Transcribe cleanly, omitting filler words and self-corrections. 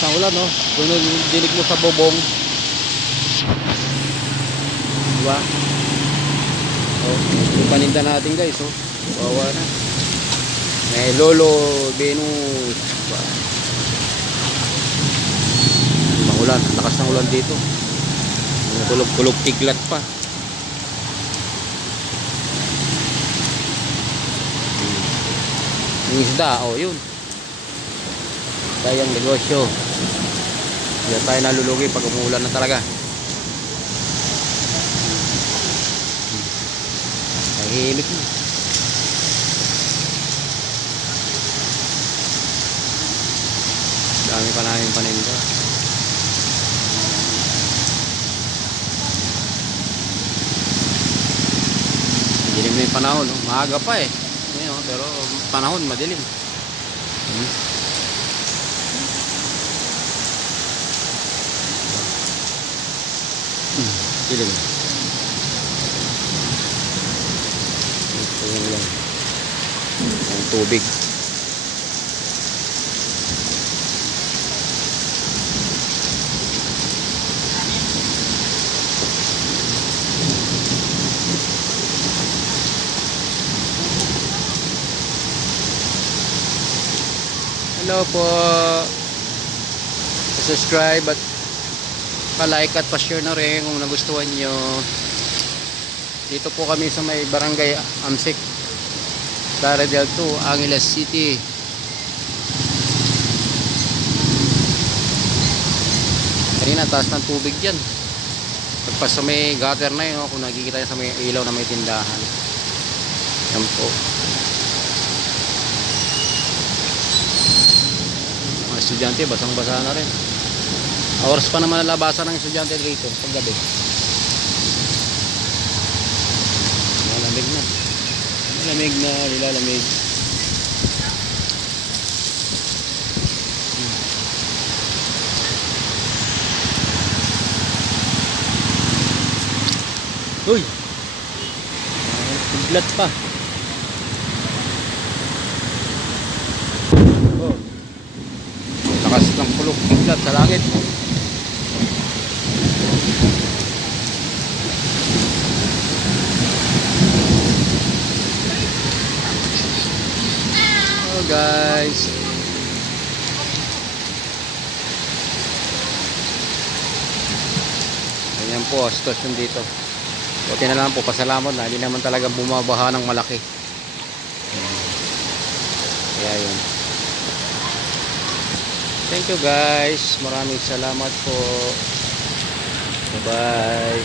ng ulan, no? Kung dinig mo sa bobong, diba? Oh, yung paninda natin guys, oh. Bawa na. May Lolo Venus. Diba? Ang ulan, lakas ng ulan dito. Kulog-kulog tiglat pa. Yung isda, oh yun. Kayang negosyo. Diyan tayo nalulugi pag umuulan na talaga. Tahimik na. Dami pa namin paninda. Dilim na yung panahon, no? Maaga pa eh. Ngayon, pero panahon madilim. Dilim. Ito yung lang. Ang tubig. Hello po. Subscribe at pa-like at pa-share na rin kung nagustuhan nyo. Dito po kami sa may barangay Amsik, Clara del 2, Angeles City. Kanina taas ng tubig dyan. Pagpas sa may gutter na yun, kung nakikita sa may ilaw na may tindahan. Yan po. Mga estudyante basang basa na rin. Oras pa naman nalabasan ng estudyante dito paggabi. Malamig na. Malamig na, nilalamig. Uy! Tiglat pa. Oh. Lakas ng kulog tiglat sa langit. Guys, ganyan po ang sitwasyon dito. Buti na lang po, pasalamat na hindi naman talaga bumabaha ng malaki. Kaya yun. Thank you guys, maraming salamat po. Bye bye.